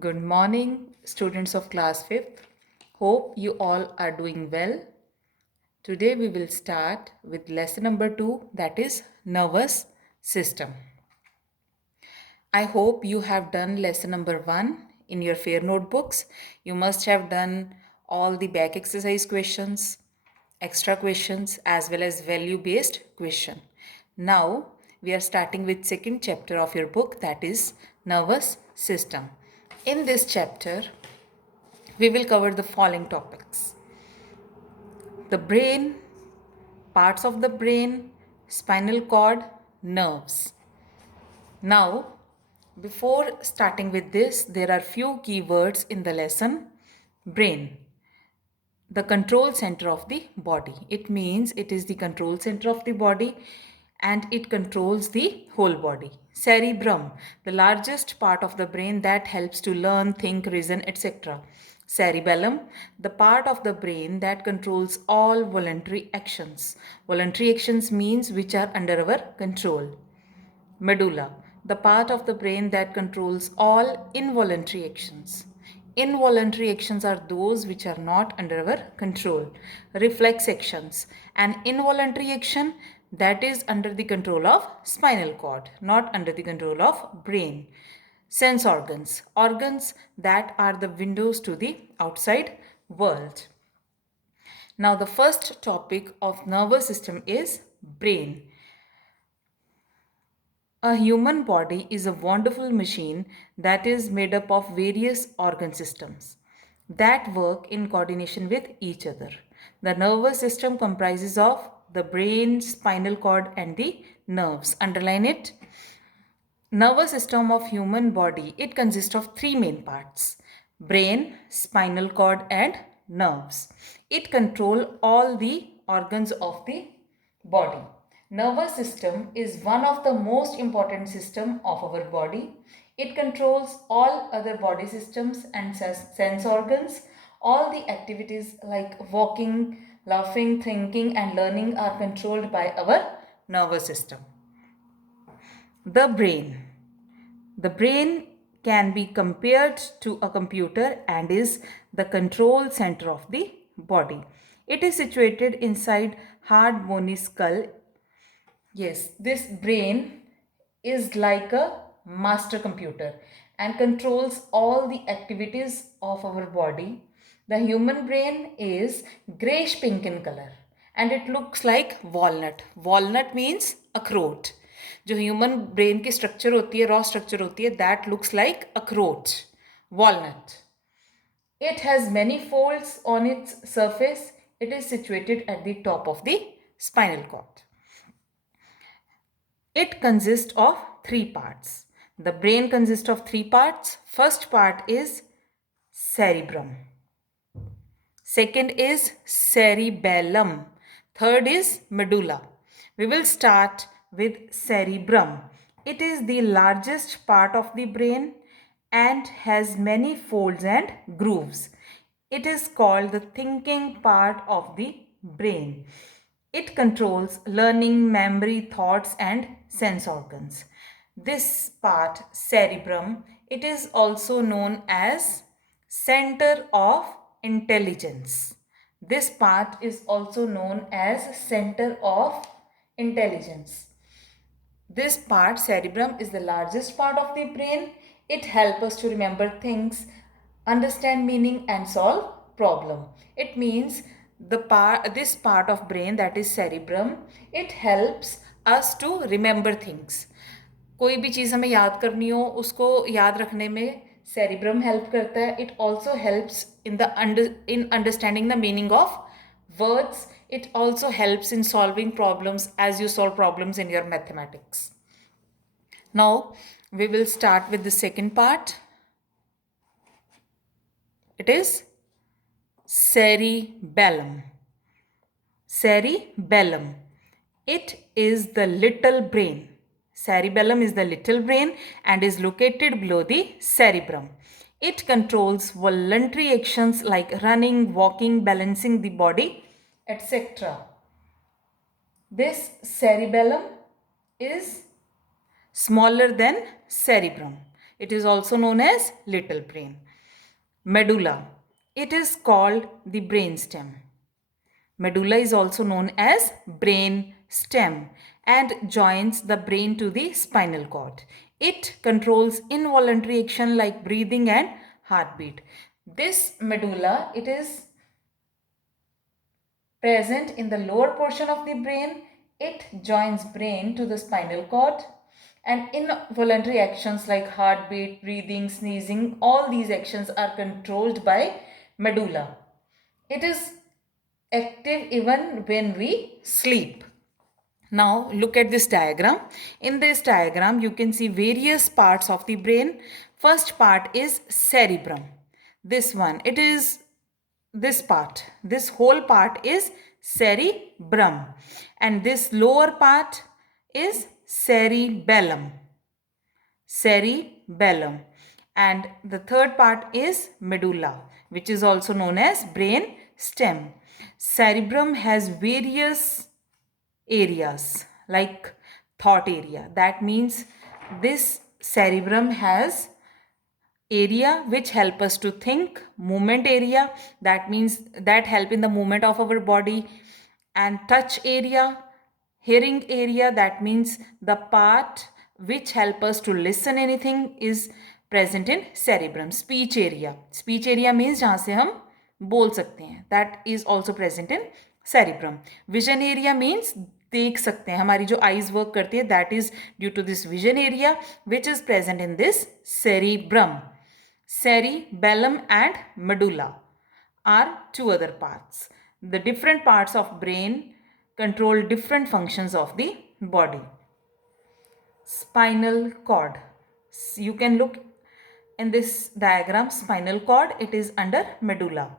Good morning, students of class 5th. Hope you all are doing well. Today we will start with lesson number 2, that is nervous system. I hope you have done lesson number 1 in your fair notebooks. You must have done all the back exercise questions, extra questions as well as value based question. Now we are starting with second chapter of your book, that is nervous system. In this chapter we will cover the following topics: the brain, parts of the brain, spinal cord, nerves. Now, before starting with this, there are few keywords in the lesson. Brain, the control center of the body. It means it is the control center of the body and it controls the whole body. Cerebrum, the largest part of the brain that helps to learn, think, reason, etc. Cerebellum, the part of the brain that controls all voluntary actions. Voluntary actions means which are under our control. Medulla, the part of the brain that controls all involuntary actions. Involuntary actions are those which are not under our control. Reflex actions, an involuntary action that is under the control of spinal cord, not under the control of brain. Sense organs, organs that are the windows to the outside world. Now the first topic of nervous system is brain. A human body is a wonderful machine that is made up of various organ systems that work in coordination with each other. The nervous system comprises of the brain, spinal cord and the nerves. Underline it. Nervous system of human body, it consists of three main parts: brain, spinal cord and nerves. It control all the organs of the body. Nervous system is one of the most important system of our body. It controls all other body systems and sense organs. All the activities like walking, laughing, thinking and learning are controlled by our nervous system. The brain. The brain can be compared to a computer and is the control center of the body. It is situated inside hard bony skull. Yes, this brain is like a master computer and controls all the activities of our body. The human brain is grayish pink in color and it looks like walnut. Walnut means अखरोट. जो human brain की structure होती है, raw structure होती है, that looks like अखरोट, walnut. It has many folds on its surface. It is situated at the top of the spinal cord. It consists of three parts. The brain consists of three parts. First part is cerebrum. Second is cerebellum. Third is medulla. We will start with cerebrum. It is the largest part of the brain and has many folds and grooves. It is called the thinking part of the brain. It controls learning, memory, thoughts and sense organs. This part, cerebrum, it is also known as center of intelligence. This part is also known as center of intelligence. This part, cerebrum, is the largest part of the brain. It helps us to remember things, understand meaning and solve problem. It means this part of brain, that is cerebrum, it helps us to remember things. कोई भी चीज़ हमें याद करनी हो उसको याद रखने में cerebrum help करता है. It also helps in understanding the meaning of words. It also helps in solving problems as you solve problems in your mathematics. Now we will start with the second part. It is cerebellum. Cerebellum. It is the little brain. Cerebellum is the little brain and is located below the cerebrum. It controls voluntary actions like running, walking, balancing the body, etc. This cerebellum is smaller than cerebrum. It is also known as little brain. Medulla. It is called the brainstem. Medulla is also known as brain stem and joins the brain to the spinal cord. It controls involuntary action like breathing and heartbeat. This medulla, it is present in the lower portion of the brain. It joins brain to the spinal cord, and involuntary actions like heartbeat, breathing, sneezing, all these actions are controlled by medulla. It is active even when we sleep. Now look at this diagram. In this diagram, you can see various parts of the brain. First part is cerebrum. This one, it is this part. This whole part is cerebrum. And this lower part is cerebellum. Cerebellum. And the third part is medulla, which is also known as brain stem. Cerebrum has various areas like thought area. That means this cerebrum has area which help us to think, movement area, that means that help in the movement of our body, and touch area, hearing area, that means the part which help us to listen anything is present in cerebrum. Speech area means जहाँ से हम बोल सकते हैं, that is also present in cerebrum. Vision area means देख सकते हैं, हमारी जो आईज वर्क करती है, that is due to this vision area which is present in this cerebrum. Cerebellum and medulla are two other parts. The different parts of brain control different functions of the body. Spinal cord. You can look in this diagram, spinal cord, it is under medulla.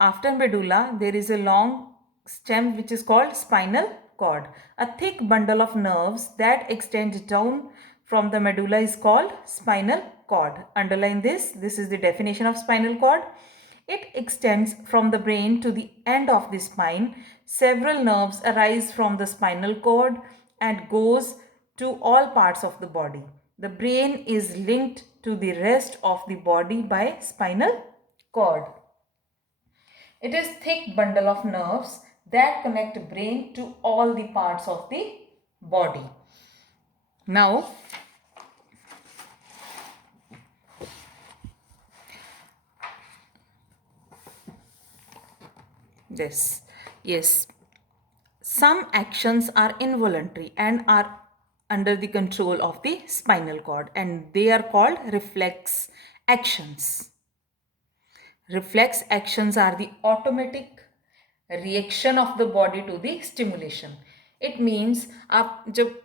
After medulla, there is a long stem which is called spinal cord. A thick bundle of nerves that extends down from the medulla is called spinal cord. Underline this. This is the definition of spinal cord. It extends from the brain to the end of the spine. Several nerves arise from the spinal cord and goes to all parts of the body. The brain is linked to the rest of the body by spinal cord. It is thick bundle of nerves that connect brain to all the parts of the body. Now, this, yes, some actions are involuntary and are under the control of the spinal cord, and they are called reflex actions. Reflex actions are the automatic reaction of the body to the stimulation. It means आप जब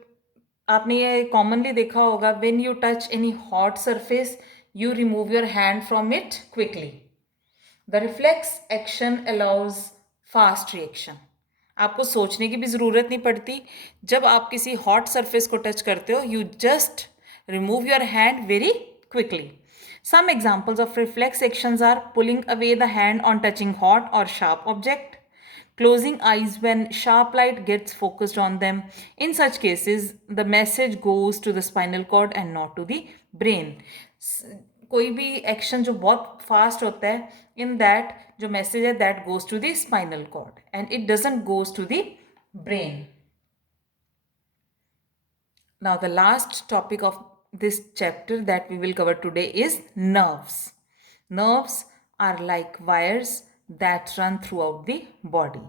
आपने ये commonly देखा होगा, when you touch any hot surface, you remove your hand from it quickly. The reflex action allows fast reaction. आपको सोचने की भी ज़रूरत नहीं पड़ती. जब आप किसी हॉट सरफेस को टच करते हो, you just remove your hand very quickly. Some examples of reflex actions are pulling away the hand on touching hot or sharp object, closing eyes when sharp light gets focused on them. In such cases, the message goes to the spinal cord and not to the brain. कोई भी action जो बहुत fast होता है, in that जो message है that goes to the spinal cord and it doesn't goes to the brain. Now the last topic of this chapter that we will cover today is nerves. Nerves are like wires that run throughout the body.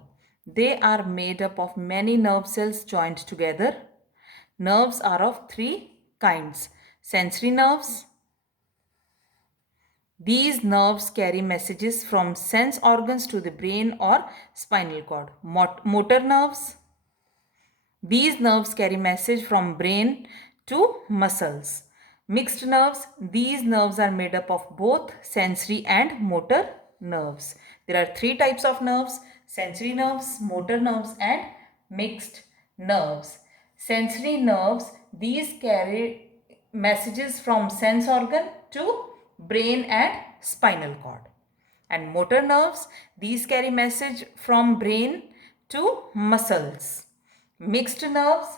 They are made up of many nerve cells joined together. Nerves are of three kinds. Sensory nerves. These nerves carry messages from sense organs to the brain or spinal cord. Motor nerves. These nerves carry message from brain to muscles. Mixed nerves. These nerves are made up of both sensory and motor nerves. There are three types of nerves: sensory nerves, motor nerves, and mixed nerves. Sensory nerves, these carry messages from sense organ to brain and spinal cord. And motor nerves, these carry message from brain to muscles. Mixed nerves,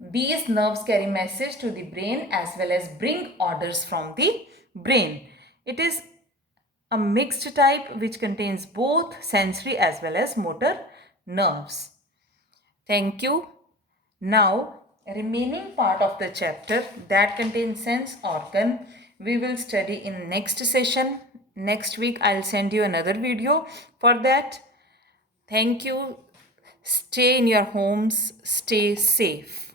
These nerves carry message to the brain as well as bring orders from the brain. It is a mixed type which contains both sensory as well as motor nerves. Thank you. Now, remaining part of the chapter that contains sense organ, we will study in next session. Next week, I'll send you another video for that. Thank you. Stay in your homes. Stay safe.